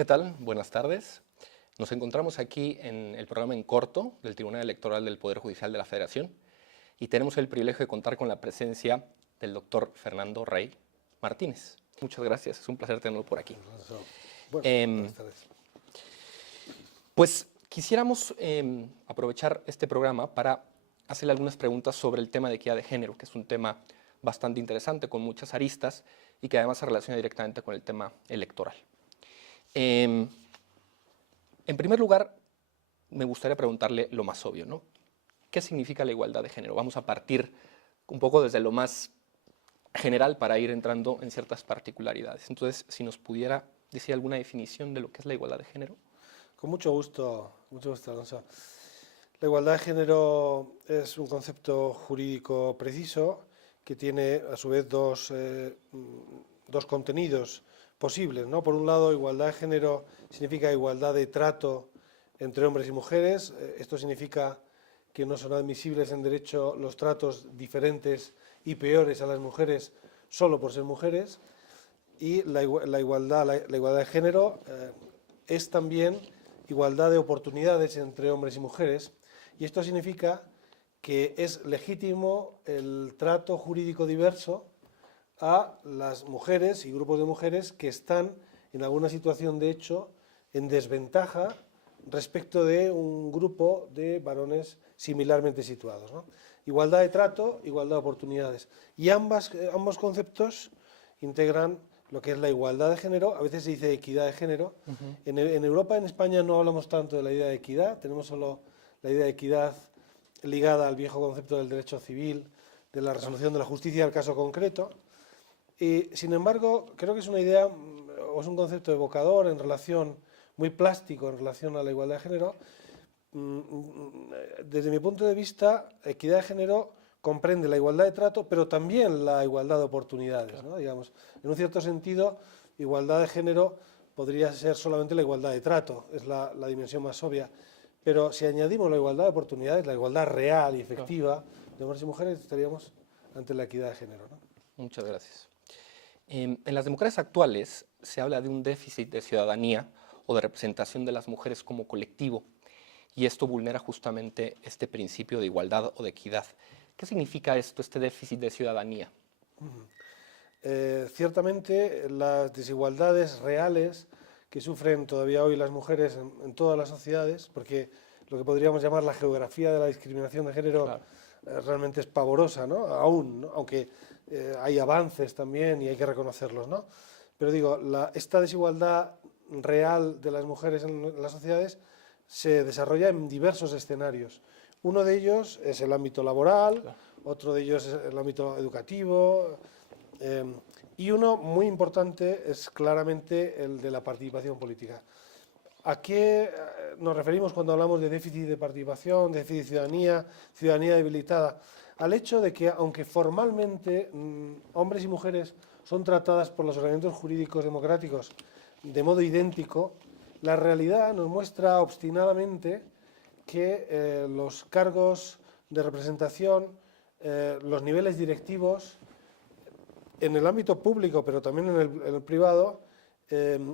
¿Qué tal? Buenas tardes. Nos encontramos aquí en el programa En Corto del Tribunal Electoral del Poder Judicial de la Federación y tenemos el privilegio de contar con la presencia del doctor Fernando Rey Martínez. Muchas gracias, es un placer tenerlo por aquí. Buenas tardes. Pues quisiéramos aprovechar este programa para hacerle algunas preguntas sobre el tema de equidad de género, que es un tema bastante interesante, con muchas aristas y que además se relaciona directamente con el tema electoral. En primer lugar, me gustaría preguntarle lo más obvio, ¿no? ¿Qué significa la igualdad de género? Vamos a partir un poco desde lo más general para ir entrando en ciertas particularidades. Entonces, si nos pudiera decir alguna definición de lo que es la igualdad de género. Con mucho gusto, Alonso. La igualdad de género es un concepto jurídico preciso que tiene a su vez dos contenidos posibles, ¿no? Por un lado, igualdad de género significa igualdad de trato entre hombres y mujeres. Esto significa que no son admisibles en derecho los tratos diferentes y peores a las mujeres solo por ser mujeres. Y la igualdad de género es también igualdad de oportunidades entre hombres y mujeres, y esto significa que es legítimo el trato jurídico diverso a las mujeres y grupos de mujeres que están en alguna situación de hecho en desventaja respecto de un grupo de varones similarmente situados, ¿no? Igualdad de trato, igualdad de oportunidades. Y ambos conceptos integran lo que es la igualdad de género. A veces se dice equidad de género. En Europa, en España, no hablamos tanto de la idea de equidad, tenemos solo la idea de equidad ligada al viejo concepto del derecho civil, de la resolución de la justicia del caso concreto. Y, sin embargo, creo que es una idea o es un concepto evocador en relación, muy plástico en relación a la igualdad de género. Desde mi punto de vista, equidad de género comprende la igualdad de trato, pero también la igualdad de oportunidades, ¿no? Digamos, en un cierto sentido, igualdad de género podría ser solamente la igualdad de trato, es la dimensión más obvia. Pero si añadimos la igualdad de oportunidades, la igualdad real y efectiva de hombres y mujeres, estaríamos ante la equidad de género, ¿no? Muchas gracias. En las democracias actuales se habla de un déficit de ciudadanía o de representación de las mujeres como colectivo, y esto vulnera justamente este principio de igualdad o de equidad. ¿Qué significa esto, este déficit de ciudadanía? Ciertamente, las desigualdades reales que sufren todavía hoy las mujeres en todas las sociedades, porque lo que podríamos llamar la geografía de la discriminación de género, claro, realmente es pavorosa, ¿no? Aún, ¿no? Aunque hay avances también y hay que reconocerlos, ¿no? Pero digo, esta desigualdad real de las mujeres en las sociedades se desarrolla en diversos escenarios. Uno de ellos es el ámbito laboral, claro, otro de ellos es el ámbito educativo, y uno muy importante es claramente el de la participación política. ¿A qué nos referimos cuando hablamos de déficit de participación, déficit de ciudadanía, ciudadanía debilitada? Al hecho de que, aunque formalmente hombres y mujeres son tratadas por los ordenamientos jurídicos democráticos de modo idéntico, la realidad nos muestra obstinadamente que los cargos de representación, los niveles directivos, en el ámbito público, pero también en el privado,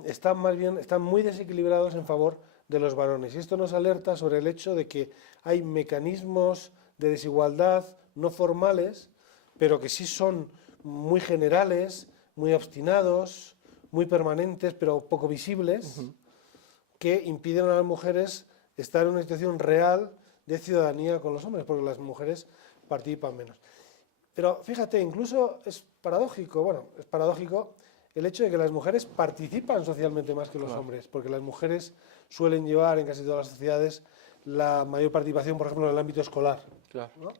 están muy desequilibrados en favor de los varones. Y esto nos alerta sobre el hecho de que hay mecanismos de desigualdad no formales, pero que sí son muy generales, muy obstinados, muy permanentes, pero poco visibles, que impiden a las mujeres estar en una situación real de ciudadanía con los hombres, porque las mujeres participan menos. Pero fíjate, incluso es paradójico el hecho de que las mujeres participan socialmente más que los hombres, porque las mujeres suelen llevar en casi todas las sociedades la mayor participación, por ejemplo, en el ámbito escolar, ¿no?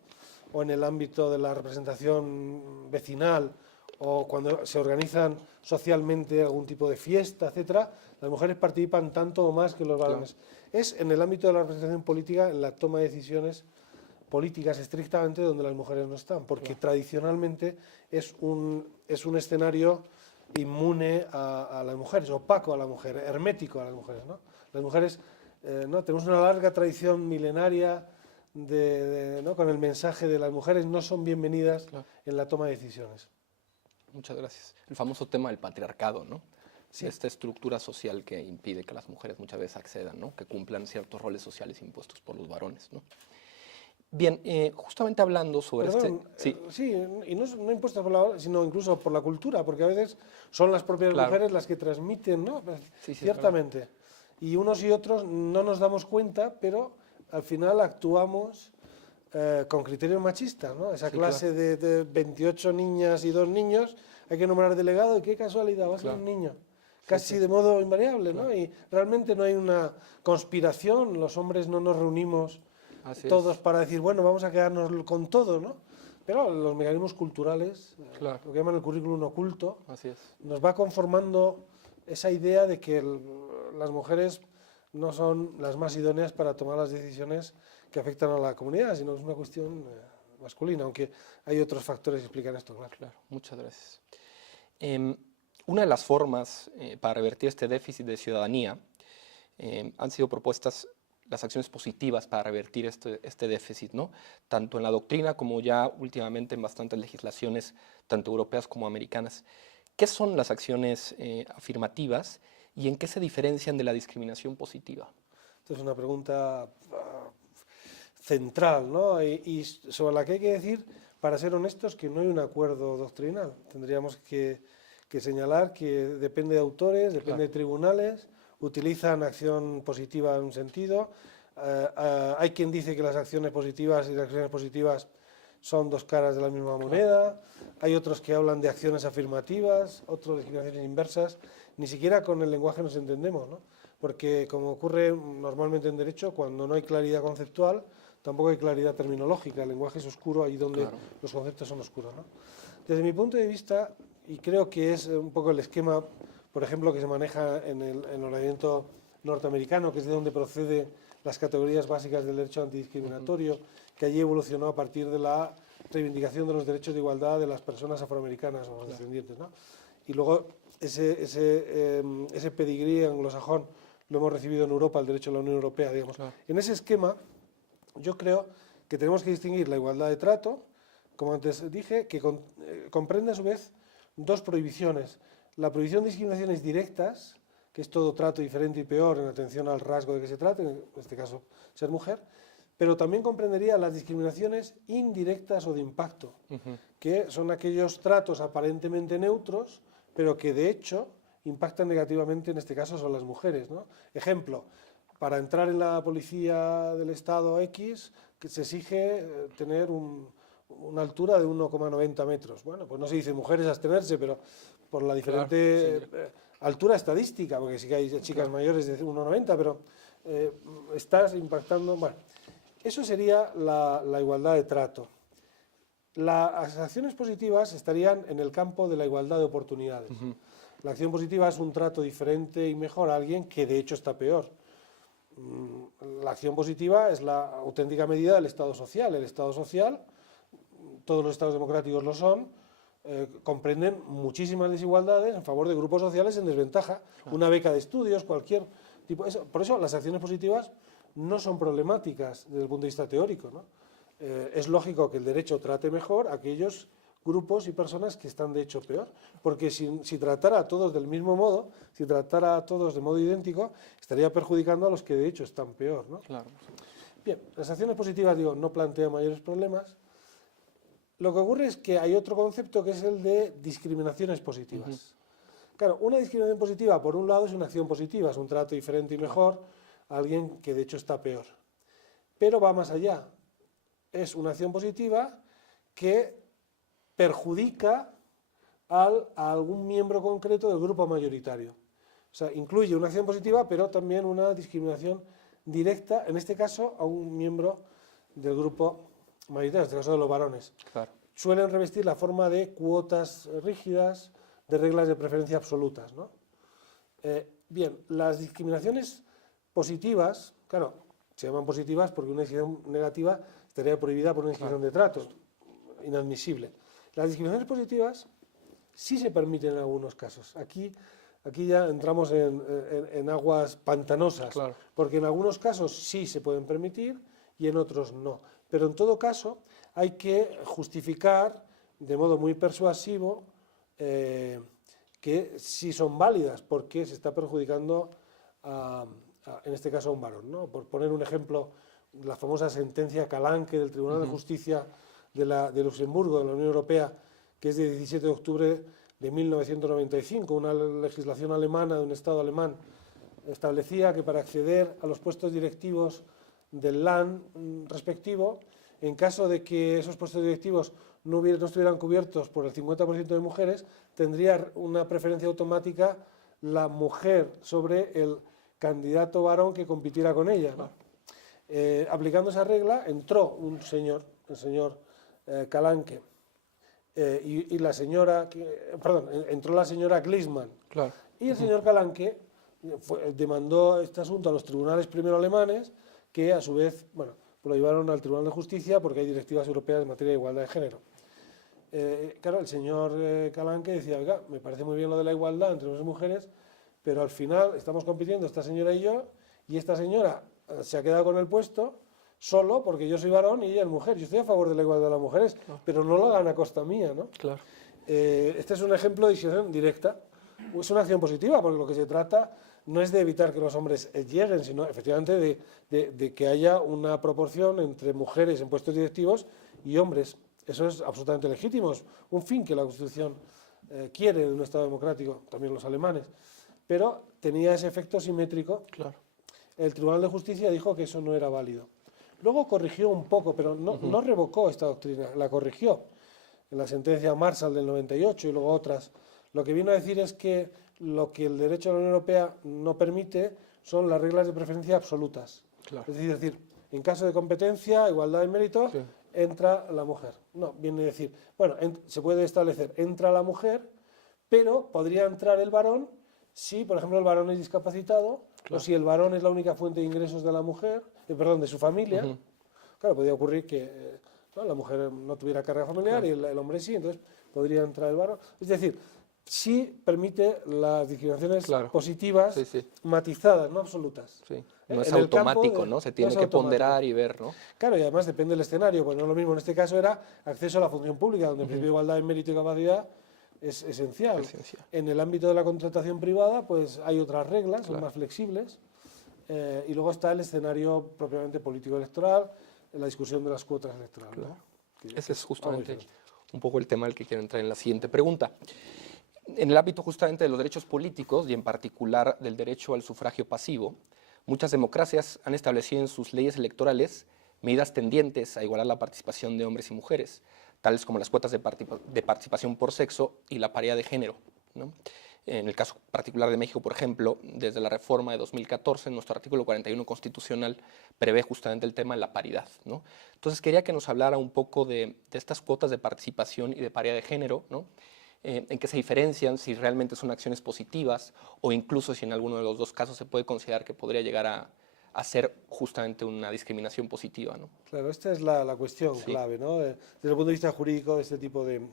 O en el ámbito de la representación vecinal, o cuando se organizan socialmente algún tipo de fiesta, etcétera, las mujeres participan tanto o más que los varones. Es en el ámbito de la representación política, en la toma de decisiones políticas estrictamente, donde las mujeres no están, porque tradicionalmente es un escenario inmune a las mujeres, opaco a la mujer, hermético a las mujeres, ¿no? Las mujeres, ¿no? Tenemos una larga tradición milenaria ¿no? Con el mensaje de las mujeres no son bienvenidas en la toma de decisiones. Muchas gracias. El famoso tema del patriarcado, ¿no? Sí. esta estructura social que impide que las mujeres muchas veces accedan, ¿no? Que cumplan ciertos roles sociales impuestos por los varones, ¿no? Bien, justamente hablando sobre Perdón, Sí, sí, y no impuestas por la, sino incluso por la cultura, porque a veces son las propias claro. mujeres las que transmiten, ¿no? Pues, Sí, sí, es verdad. ciertamente. Y unos y otros no nos damos cuenta, pero al final actuamos con criterios machistas, ¿no? Esa Sí, clase de 28 niñas y 2 niños, hay que nombrar delegado y qué casualidad, va a ser Claro. un niño. Sí, Casi sí. de modo invariable, ¿no? Claro. Y realmente no hay una conspiración, los hombres no nos reunimos Así todos es. para decir, bueno, vamos a quedarnos con todo, ¿no? Pero los mecanismos culturales, Claro. lo que llaman el currículum oculto, Así es. nos va conformando esa idea de que las mujeres no son las más idóneas para tomar las decisiones que afectan a la comunidad, sino que es una cuestión masculina, aunque hay otros factores que explican esto, claro. Claro, muchas gracias. Em, una de las formas para revertir este déficit de ciudadanía han sido propuestas las acciones positivas para revertir este déficit, ¿no? Tanto en la doctrina como ya últimamente en bastantes legislaciones, tanto europeas como americanas. ¿Qué son las acciones afirmativas y en qué se diferencian de la discriminación positiva? Esta es una pregunta central, ¿no? Y sobre la que hay que decir, para ser honestos, que no hay un acuerdo doctrinal. Tendríamos que señalar que depende de autores, depende de tribunales, utilizan acción positiva en un sentido. Hay quien dice que las acciones positivas y las acciones positivas son dos caras de la misma moneda. Hay otros que hablan de acciones afirmativas, otros de discriminaciones inversas. Ni siquiera con el lenguaje nos entendemos, ¿no? Porque como ocurre normalmente en derecho, cuando no hay claridad conceptual, tampoco hay claridad terminológica. El lenguaje es oscuro ahí donde los conceptos son oscuros, ¿no? Desde mi punto de vista, y creo que es un poco el esquema, por ejemplo, que se maneja en el ordenamiento norteamericano, que es de donde procede las categorías básicas del derecho antidiscriminatorio, que allí evolucionó a partir de la reivindicación de los derechos de igualdad de las personas afroamericanas o descendientes, ¿no? Y luego ese pedigrí anglosajón lo hemos recibido en Europa, el derecho de la Unión Europea, digamos. En ese esquema, yo creo que tenemos que distinguir la igualdad de trato, como antes dije, que comprende a su vez dos prohibiciones. La prohibición de discriminaciones directas, que es todo trato diferente y peor en atención al rasgo de que se trate, en este caso ser mujer, pero también comprendería las discriminaciones indirectas o de impacto, que son aquellos tratos aparentemente neutros, pero que de hecho impactan negativamente, en este caso son las mujeres, ¿no? Ejemplo, para entrar en la policía del Estado X, que se exige tener una altura de 1,90 metros. Bueno, pues no se dice mujeres abstenerse, pero por la diferente altura estadística, porque sí que hay chicas mayores de 1,90, pero estás impactando. Bueno, eso sería la igualdad de trato. Las acciones positivas estarían en el campo de la igualdad de oportunidades. La acción positiva es un trato diferente y mejor a alguien que de hecho está peor. La acción positiva es la auténtica medida del Estado social. El Estado social, todos los Estados democráticos lo son, comprenden muchísimas desigualdades en favor de grupos sociales en desventaja. Una beca de estudios, cualquier tipo. Por eso las acciones positivas no son problemáticas desde el punto de vista teórico, ¿no? Es lógico que el derecho trate mejor a aquellos grupos y personas que están de hecho peor, porque si tratara a todos del mismo modo, si tratara a todos de modo idéntico, estaría perjudicando a los que de hecho están peor, ¿no? Claro. Bien, las acciones positivas, digo, no plantean mayores problemas. Lo que ocurre es que hay otro concepto que es el de discriminaciones positivas. Claro, una discriminación positiva, por un lado, es una acción positiva, es un trato diferente y mejor a alguien que de hecho está peor. Pero va más allá. Es una acción positiva que perjudica a algún miembro concreto del grupo mayoritario. O sea, incluye una acción positiva, pero también una discriminación directa, en este caso, a un miembro del grupo mayoritario, en este caso de los varones. Claro. Suelen revestir la forma de cuotas rígidas, de reglas de preferencia absolutas, ¿no? Bien, las discriminaciones positivas, claro, se llaman positivas porque una discriminación negativa estaría prohibida por una discriminación de trato, inadmisible. Las discriminaciones positivas sí se permiten en algunos casos. Aquí ya entramos en aguas pantanosas, porque en algunos casos sí se pueden permitir y en otros no. Pero en todo caso hay que justificar de modo muy persuasivo que sí son válidas porque se está perjudicando en este caso a un varón, ¿no? Por poner un ejemplo, la famosa sentencia Calanque del Tribunal de Justicia de Luxemburgo, de la Unión Europea, que es de 17 de octubre de 1995, una legislación alemana de un Estado alemán, establecía que para acceder a los puestos directivos del LAN respectivo, en caso de que esos puestos directivos no estuvieran cubiertos por el 50% de mujeres, tendría una preferencia automática la mujer sobre el candidato varón que compitiera con ella, ¿no? Aplicando esa regla, entró un señor, el señor Calanque, y la señora, entró la señora Glisman, Claro. y el señor Calanque demandó este asunto a los tribunales primero alemanes, que a su vez, bueno, pues lo llevaron al Tribunal de Justicia porque hay directivas europeas en materia de igualdad de género. Claro, el señor Calanque decía, oiga, me parece muy bien lo de la igualdad entre hombres y mujeres, pero al final estamos compitiendo esta señora y yo, y esta señora se ha quedado con el puesto solo porque yo soy varón y ella es mujer. Yo estoy a favor de la igualdad de las mujeres, pero no lo hagan a costa mía, ¿no? Claro. Este es un ejemplo de discriminación directa. Es una acción positiva, porque lo que se trata no es de evitar que los hombres lleguen, sino efectivamente de que haya una proporción entre mujeres en puestos directivos y hombres. Eso es absolutamente legítimo, es un fin que la Constitución quiere de un Estado democrático, también los alemanes, pero tenía ese efecto simétrico. Claro. El Tribunal de Justicia dijo que eso no era válido. Luego corrigió un poco, pero no revocó esta doctrina, la corrigió en la sentencia Marshall del 98 y luego otras. Lo que vino a decir es que lo que el derecho de la Unión Europea no permite son las reglas de preferencia absolutas. Claro. Es decir, en caso de competencia, igualdad de mérito, Sí. entra la mujer. No, viene a decir, bueno, se puede establecer, entra la mujer, pero podría entrar el varón si, por ejemplo, el varón es discapacitado, o si el varón es la única fuente de ingresos de la mujer, de su familia. Claro, podría ocurrir que la mujer no tuviera carga familiar y el hombre sí, entonces podría entrar el varón. Es decir, sí permite las discriminaciones positivas, matizadas, no absolutas. Sí. No es En el automático, campo ¿no? Se tiene que ponderar y ver, ¿no? Claro, y además depende del escenario, pues no es lo mismo. En este caso era acceso a la función pública, donde el principio de igualdad de mérito y capacidad es esencial. En el ámbito de la contratación privada, pues hay otras reglas, son más flexibles. Y luego está el escenario propiamente político-electoral, la discusión de las cuotas electorales. ¿No? Ese es justamente un poco el tema al que quiero entrar en la siguiente pregunta. En el ámbito justamente de los derechos políticos y en particular del derecho al sufragio pasivo, muchas democracias han establecido en sus leyes electorales medidas tendientes a igualar la participación de hombres y mujeres, tales como las cuotas de participación por sexo y la paridad de género, ¿no? En el caso particular de México, por ejemplo, desde la reforma de 2014, nuestro artículo 41 constitucional prevé justamente el tema de la paridad, ¿no? Entonces quería que nos hablara un poco de estas cuotas de participación y de paridad de género, ¿no? En qué se diferencian, si realmente son acciones positivas o incluso si en alguno de los dos casos se puede considerar que podría llegar a ser justamente una discriminación positiva, ¿no? Claro, esta es la cuestión clave, ¿no? Desde el punto de vista jurídico de este tipo de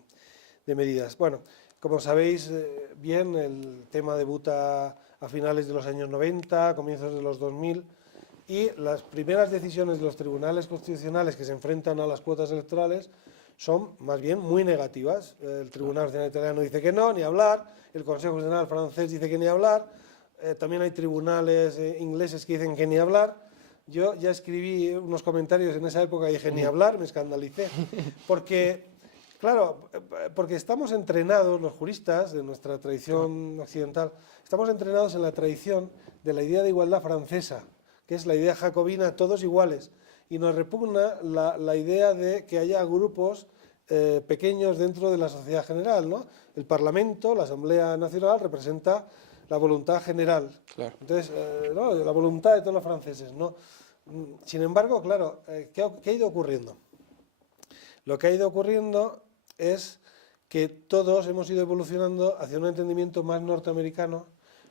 medidas. Bueno, como sabéis bien, el tema debuta a finales de los años 90, comienzos de los 2000, y las primeras decisiones de los tribunales constitucionales que se enfrentan a las cuotas electorales son más bien muy negativas. El Tribunal Constitucional italiano dice que no, ni hablar, el Consejo Constitucional francés dice que ni hablar, también hay tribunales ingleses que dicen que ni hablar. Yo ya escribí unos comentarios en esa época y dije ni hablar, me escandalicé, porque, claro, porque estamos entrenados, los juristas de nuestra tradición occidental, estamos entrenados en la tradición de la idea de igualdad francesa, que es la idea jacobina, todos iguales, y nos repugna la idea de que haya grupos pequeños dentro de la sociedad general, ¿no? El Parlamento, la Asamblea Nacional, representa la voluntad general. Claro. Entonces, ¿no? La voluntad de todos los franceses, ¿no? Sin embargo, claro, ¿qué ha ido ocurriendo? Lo que ha ido ocurriendo es que todos hemos ido evolucionando hacia un entendimiento más norteamericano,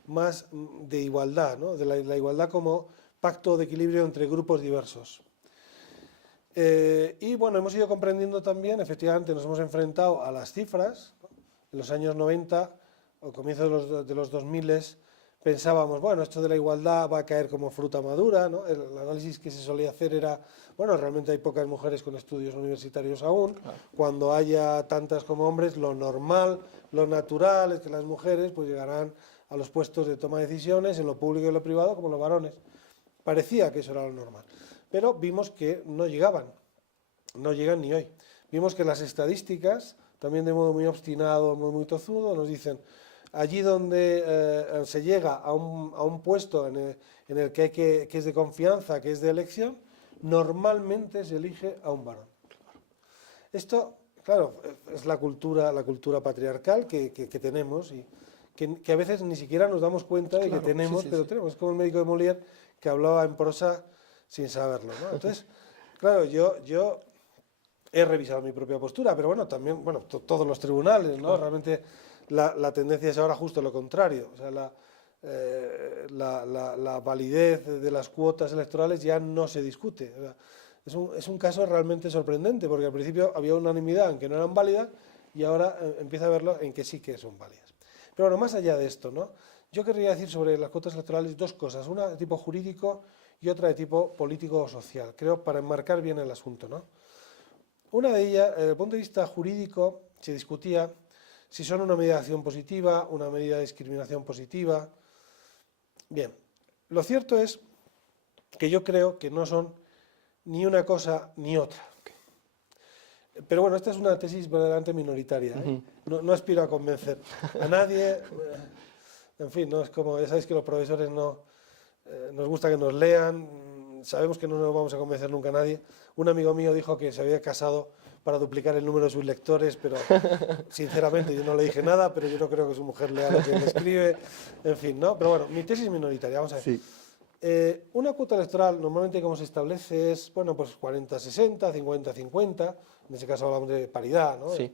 más de igualdad, ¿no? De la igualdad como pacto de equilibrio entre grupos diversos. Y bueno, hemos ido comprendiendo también, efectivamente, nos hemos enfrentado a las cifras, ¿no? En los años 90 o comienzos de los 2000, pensábamos, bueno, esto de la igualdad va a caer como fruta madura, ¿no? El análisis que se solía hacer era, bueno, realmente hay pocas mujeres con estudios universitarios aún, cuando haya tantas como hombres, lo normal, lo natural es que las mujeres pues llegarán a los puestos de toma de decisiones en lo público y en lo privado como los varones. Parecía que eso era lo normal, pero vimos que no llegaban, no llegan ni hoy. Vimos que las estadísticas, también de modo muy obstinado, muy tozudo, nos dicen, allí donde se llega a un puesto en el que es de confianza, que es de elección, normalmente se elige a un varón. Esto, claro, es la cultura patriarcal que tenemos y que a veces ni siquiera nos damos cuenta de que tenemos, pero tenemos. Es como el médico de Molière que hablaba en prosa sin saberlo, ¿no? Entonces, claro, yo he revisado mi propia postura, pero bueno, también, bueno, todos los tribunales, ¿no? Realmente la tendencia es ahora justo lo contrario. O sea, la validez de las cuotas electorales ya no se discute. O sea, es un caso realmente sorprendente, porque al principio había unanimidad en que no eran válidas y ahora empieza a verlo en que sí que son válidas. Pero bueno, más allá de esto, ¿no? Yo querría decir sobre las cuotas electorales dos cosas, una de tipo jurídico y otra de tipo político o social, creo, para enmarcar bien el asunto, ¿no? Una de ellas, desde el punto de vista jurídico, se discutía si son una medida de acción positiva, una medida de discriminación positiva. Bien, lo cierto es que yo creo que no son ni una cosa ni otra. Pero bueno, esta es una tesis verdaderamente minoritaria, ¿eh? No aspiro a convencer a nadie. En fin, no es como, ya sabéis que los profesores no nos gusta que nos lean, sabemos que no nos vamos a convencer nunca a nadie. Un amigo mío dijo que se había casado para duplicar el número de sus lectores, pero sinceramente yo no le dije nada, pero yo no creo que su mujer lea lo que le escribe, en fin, ¿no? Pero bueno, mi tesis minoritaria, vamos a ver. Sí. Una cuota electoral normalmente como se establece es, bueno, pues 40-60, 50-50, en ese caso hablamos de paridad, ¿no? Sí.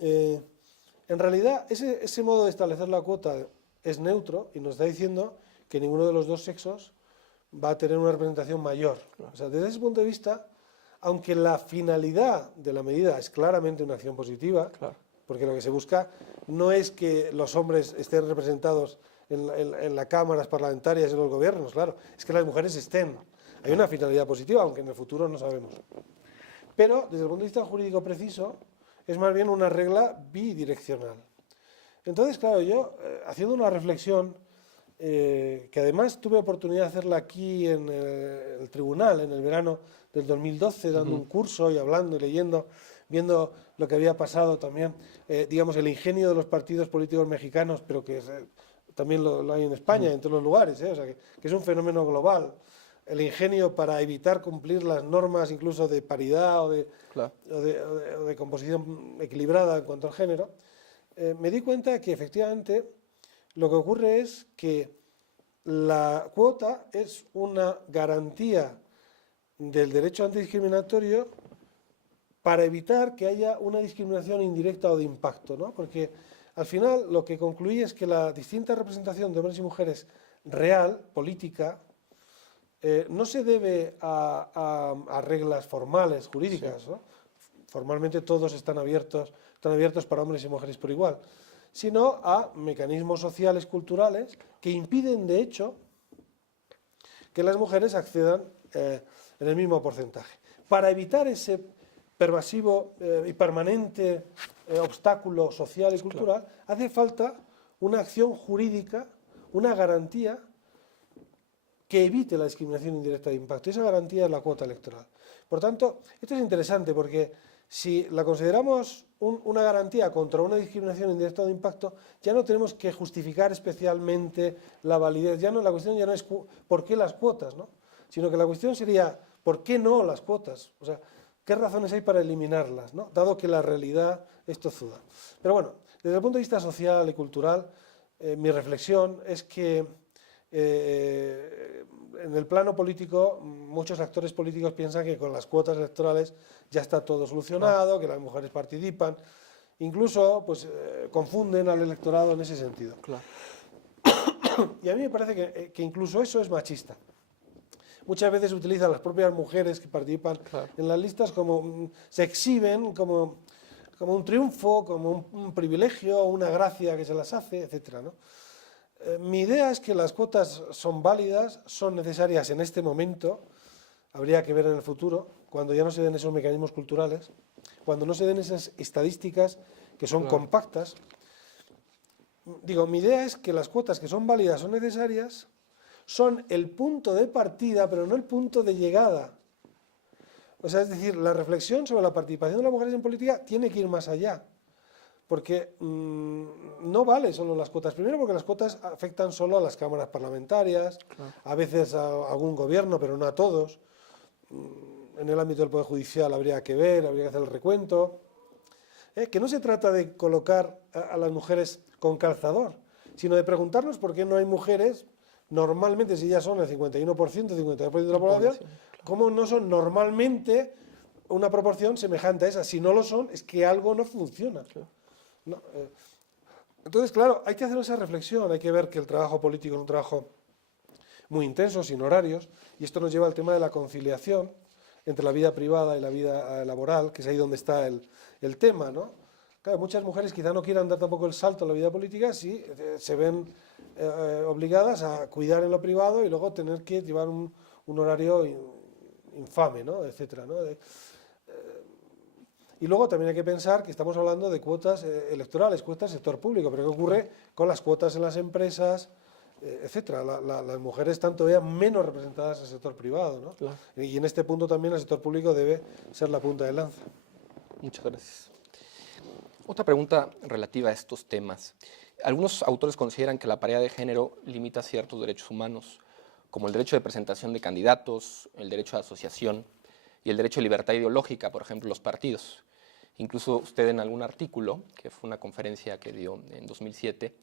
En realidad, ese modo de establecer la cuota es neutro y nos está diciendo que ninguno de los dos sexos va a tener una representación mayor. O sea, desde ese punto de vista, aunque la finalidad de la medida es claramente una acción positiva, porque lo que se busca no es que los hombres estén representados en las cámaras parlamentarias y en los gobiernos, claro, es que las mujeres estén. Hay una finalidad positiva, aunque en el futuro no sabemos. Pero, desde el punto de vista jurídico preciso, es más bien una regla bidireccional. Entonces, claro, yo, haciendo una reflexión, que además tuve oportunidad de hacerla aquí en el tribunal, en el verano del 2012, dando un curso y hablando y leyendo, viendo lo que había pasado también, digamos, el ingenio de los partidos políticos mexicanos, pero que también lo hay en España, en todos los lugares, o sea, que es un fenómeno global. El ingenio para evitar cumplir las normas incluso de paridad o de composición equilibrada en cuanto al género, me di cuenta que efectivamente lo que ocurre es que la cuota es una garantía del derecho antidiscriminatorio para evitar que haya una discriminación indirecta o de impacto, ¿no? Porque al final lo que concluí es que la distinta representación de hombres y mujeres real, política, no se debe a reglas formales, jurídicas, ¿no? Formalmente todos están abiertos para hombres y mujeres por igual, sino a mecanismos sociales, culturales, que impiden, de hecho, que las mujeres accedan en el mismo porcentaje. Para evitar ese pervasivo y permanente obstáculo social y cultural, hace falta una acción jurídica, una garantía que evite la discriminación indirecta de impacto. Esa garantía es la cuota electoral. Por tanto, esto es interesante porque si la consideramos una garantía contra una discriminación indirecta de impacto, ya no tenemos que justificar especialmente la validez. La cuestión ya no es por qué las cuotas, ¿no? Sino que la cuestión sería por qué no las cuotas. O sea, ¿qué razones hay para eliminarlas, ¿no? Dado que la realidad es tozuda? Pero bueno, desde el punto de vista social y cultural, mi reflexión es que en el plano político, muchos actores políticos piensan que con las cuotas electorales ya está todo solucionado, que las mujeres participan, incluso pues, confunden al electorado en ese sentido. Y a mí me parece que incluso eso es machista. Muchas veces utilizan las propias mujeres que participan en las listas como se exhiben como un triunfo, como un privilegio, una gracia que se las hace, etcétera, ¿no? Mi idea es que las cuotas son válidas, son necesarias en este momento, habría que ver en el futuro, cuando ya no se den esos mecanismos culturales, cuando no se den esas estadísticas que son compactas. Digo, mi idea es que las cuotas que son válidas, son necesarias, son el punto de partida, pero no el punto de llegada. O sea, es decir, la reflexión sobre la participación de las mujeres en política tiene que ir más allá. Porque no vale solo las cuotas. Primero porque las cuotas afectan solo a las cámaras parlamentarias, a veces a algún gobierno, pero no a todos. En el ámbito del Poder Judicial habría que ver, habría que hacer el recuento. Que no se trata de colocar a las mujeres con calzador, sino de preguntarnos por qué no hay mujeres, normalmente si ya son el 51%, 52% de la población, cómo no son normalmente una proporción semejante a esa. Si no lo son, es que algo no funciona. No, entonces, claro, hay que hacer esa reflexión, hay que ver que el trabajo político es un trabajo muy intenso, sin horarios, y esto nos lleva al tema de la conciliación entre la vida privada y la vida laboral, que es ahí donde está el tema, ¿no? Claro, muchas mujeres quizá no quieran dar tampoco el salto a la vida política si se ven obligadas a cuidar en lo privado y luego tener que llevar un horario infame, ¿no? Etcétera, ¿no? Y luego también hay que pensar que estamos hablando de cuotas electorales, cuotas del sector público, pero ¿qué ocurre con las cuotas en las empresas, etcétera? Las mujeres están todavía menos representadas en el sector privado, ¿no? Claro. Y en este punto también el sector público debe ser la punta de lanza. Muchas gracias. Otra pregunta relativa a estos temas. Algunos autores consideran que la paridad de género limita ciertos derechos humanos, como el derecho de presentación de candidatos, el derecho de asociación y el derecho de libertad ideológica, por ejemplo, los partidos. Incluso usted en algún artículo, que fue una conferencia que dio en 2007,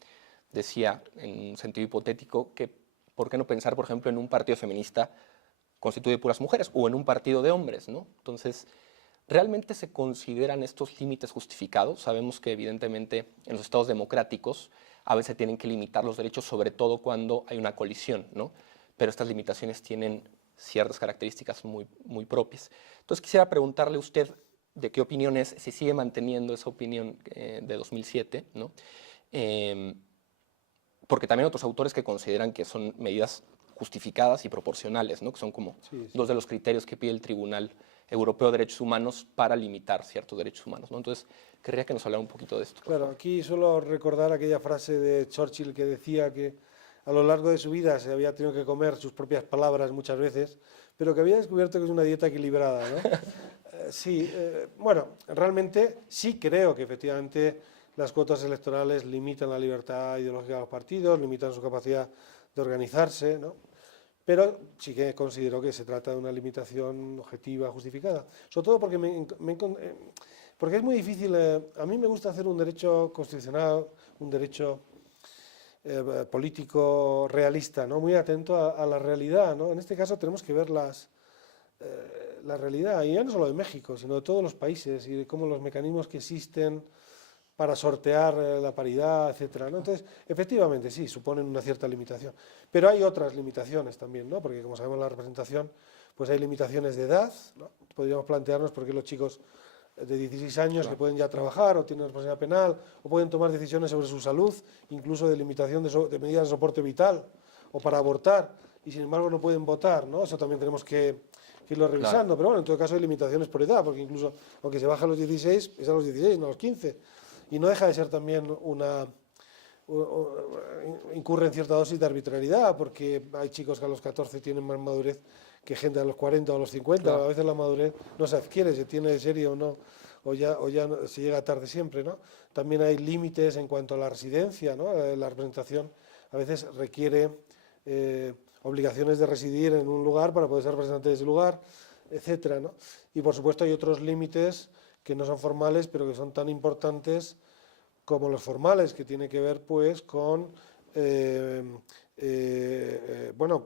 decía en un sentido hipotético que ¿por qué no pensar, por ejemplo, en un partido feminista constituido de puras mujeres o en un partido de hombres, ¿no? Entonces, ¿realmente se consideran estos límites justificados? Sabemos que evidentemente en los estados democráticos a veces tienen que limitar los derechos, sobre todo cuando hay una colisión, ¿no? Pero estas limitaciones tienen ciertas características muy propias. Entonces quisiera preguntarle a usted de qué opinión es, si sigue manteniendo esa opinión de 2007, ¿no? Porque también hay otros autores que consideran que son medidas justificadas y proporcionales, ¿no? Que son como dos de los criterios que pide el Tribunal Europeo de Derechos Humanos para limitar ciertos derechos humanos, ¿no? Entonces, querría que nos hablara un poquito de esto. Claro, aquí solo recordar aquella frase de Churchill que decía que a lo largo de su vida se había tenido que comer sus propias palabras muchas veces, pero que había descubierto que es una dieta equilibrada, ¿no? Bueno, realmente sí creo que efectivamente las cuotas electorales limitan la libertad ideológica de los partidos, limitan su capacidad de organizarse, ¿no? Pero sí que considero que se trata de una limitación objetiva, justificada. Sobre todo porque, porque es muy difícil, a mí me gusta hacer un derecho constitucional, un derecho político realista, ¿no? Muy atento a la realidad, ¿no? En este caso tenemos que ver la realidad, y ya no solo de México, sino de todos los países, y de cómo los mecanismos que existen para sortear la paridad, etcétera, ¿no? Entonces, efectivamente, sí, suponen una cierta limitación. Pero hay otras limitaciones también, ¿no? Porque, como sabemos, la representación, pues hay limitaciones de edad, ¿no? Podríamos plantearnos por qué los chicos de 16 años que pueden ya trabajar o tienen responsabilidad penal o pueden tomar decisiones sobre su salud, incluso de limitación de medidas de soporte vital o para abortar, y sin embargo no pueden votar, ¿no? Eso también tenemos que irlo revisando, pero bueno, en todo caso hay limitaciones por edad, porque incluso aunque se baja a los 16, es a los 16, no a los 15. Y no deja de ser también incurre en cierta dosis de arbitrariedad, porque hay chicos que a los 14 tienen más madurez que gente a los 40 o a los 50, claro. A veces la madurez no se adquiere, se tiene de serie o no, o ya se llega tarde siempre, ¿no? También hay límites en cuanto a la residencia, ¿no? La representación a veces requiere obligaciones de residir en un lugar para poder ser representante de ese lugar, etcétera, ¿no? Y por supuesto hay otros límites que no son formales, pero que son tan importantes como los formales, que tiene que ver pues con bueno,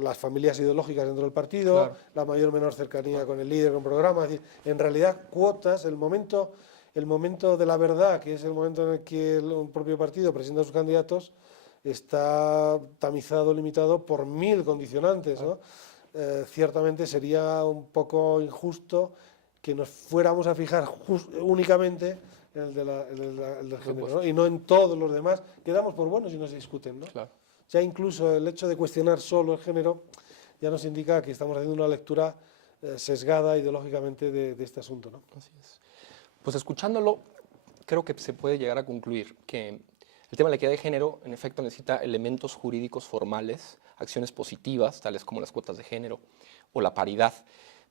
las familias ideológicas dentro del partido, claro. La mayor o menor cercanía con el líder, con programas. Es decir, en realidad, cuotas, el momento de la verdad, que es el momento en el que un propio partido presenta a sus candidatos, está tamizado, limitado por 1000 condicionantes, ¿no? Ciertamente sería un poco injusto que nos fuéramos a fijar únicamente el del género, ¿no? Y no en todos los demás, que damos por buenos y no se discuten, ¿no? Claro. Ya incluso el hecho de cuestionar solo el género ya nos indica que estamos haciendo una lectura sesgada ideológicamente de este asunto, ¿no? Así es. Pues escuchándolo, creo que se puede llegar a concluir que el tema de la equidad de género, en efecto, necesita elementos jurídicos formales, acciones positivas, tales como las cuotas de género o la paridad,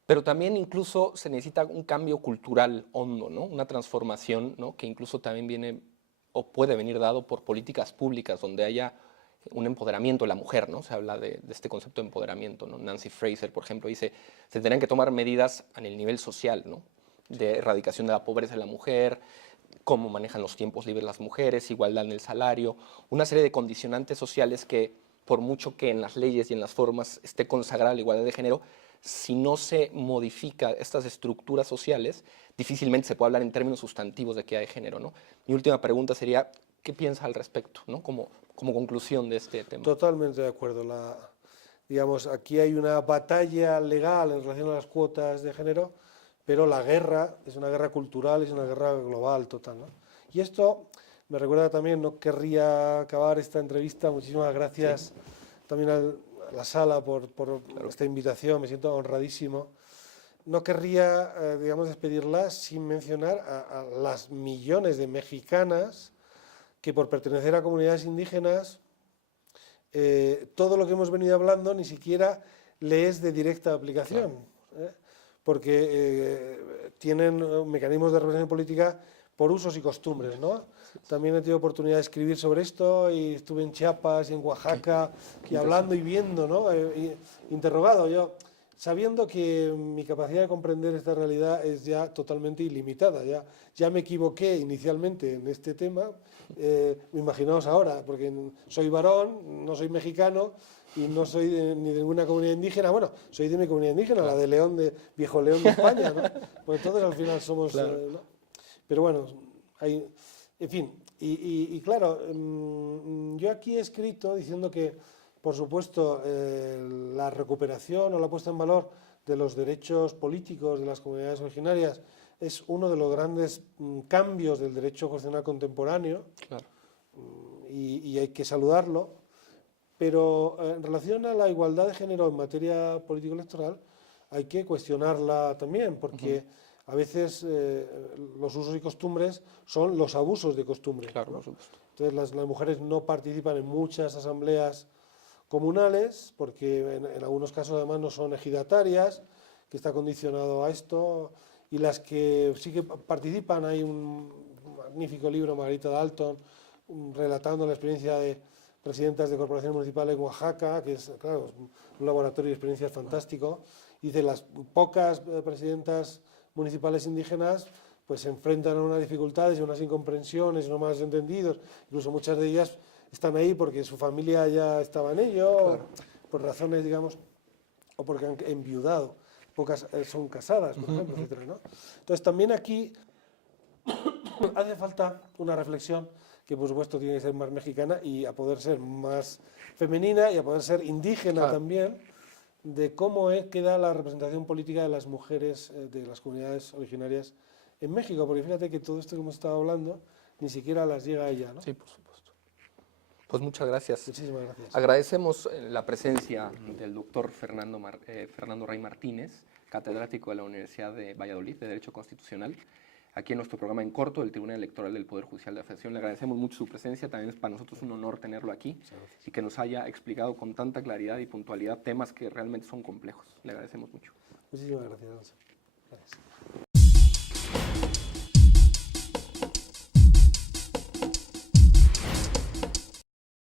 pero también incluso se necesita un cambio cultural hondo, ¿no? Una transformación, ¿no? Que incluso también viene o puede venir dado por políticas públicas donde haya un empoderamiento de la mujer, ¿no? Se habla de este concepto de empoderamiento, ¿no? Nancy Fraser, por ejemplo, dice, se tendrían que tomar medidas a nivel social, ¿no? De erradicación de la pobreza de la mujer, cómo manejan los tiempos libres las mujeres, igualdad en el salario, una serie de condicionantes sociales que, por mucho que en las leyes y en las formas esté consagrada la igualdad de género, si no se modifica estas estructuras sociales, difícilmente se puede hablar en términos sustantivos de equidad de género, ¿no? Mi última pregunta sería, ¿qué piensa al respecto, ¿no? Como conclusión de este tema. Totalmente de acuerdo. Digamos, aquí hay una batalla legal en relación a las cuotas de género, pero la guerra es una guerra cultural, es una guerra global total, ¿no? Y esto me recuerda también, no querría acabar esta entrevista, muchísimas gracias también a la sala por esta invitación, me siento honradísimo. No querría, digamos, despedirla sin mencionar a las millones de mexicanas que por pertenecer a comunidades indígenas, todo lo que hemos venido hablando ni siquiera le es de directa aplicación, porque tienen mecanismos de representación política por usos y costumbres, ¿no? También he tenido oportunidad de escribir sobre esto y estuve en Chiapas y en Oaxaca y hablando y viendo, ¿no? Interrogado yo, sabiendo que mi capacidad de comprender esta realidad es ya totalmente ilimitada. Ya me equivoqué inicialmente en este tema, imaginaos ahora, porque soy varón, no soy mexicano y no soy ni de ninguna comunidad indígena. Bueno, soy de mi comunidad indígena, la de León, de Viejo León de España, ¿no? Pues todos al final somos... ¿no? Pero bueno, en fin, y claro, yo aquí he escrito diciendo que, por supuesto, la recuperación o la puesta en valor de los derechos políticos de las comunidades originarias es uno de los grandes cambios del derecho constitucional contemporáneo, Claro. Y hay que saludarlo, pero en relación a la igualdad de género en materia político-electoral hay que cuestionarla también, porque a veces los usos y costumbres son los abusos de costumbres, Claro, ¿no? por supuesto. Entonces las mujeres no participan en muchas asambleas comunales, porque en algunos casos además no son ejidatarias, que está condicionado a esto, y las que sí que participan, hay un magnífico libro, Margarita Dalton, relatando la experiencia de presidentas de corporaciones municipales en Oaxaca, que es, claro, un laboratorio de experiencias fantástico. Dice, las pocas presidentas municipales indígenas pues se enfrentan a unas dificultades y unas incomprensiones y unos malos entendidos, incluso muchas de ellas están ahí porque su familia ya estaba en ello, claro, por razones, digamos, o porque han enviudado, pocas son casadas, por ejemplo, etcétera, ¿no? Entonces también aquí hace falta una reflexión que por supuesto tiene que ser más mexicana y a poder ser más femenina y a poder ser indígena también, de cómo queda la representación política de las mujeres de las comunidades originarias en México, porque fíjate que todo esto que hemos estado hablando ni siquiera las llega a ella, ¿no? Sí, por supuesto. Pues muchas gracias. Muchísimas gracias. Agradecemos la presencia del doctor Fernando Ray Martínez, catedrático de la Universidad de Valladolid de Derecho Constitucional, aquí en nuestro programa en corto del Tribunal Electoral del Poder Judicial de la Federación. Le agradecemos mucho su presencia, también es para nosotros un honor tenerlo aquí y que nos haya explicado con tanta claridad y puntualidad temas que realmente son complejos. Le agradecemos mucho. Muchísimas gracias, Alonso. Gracias.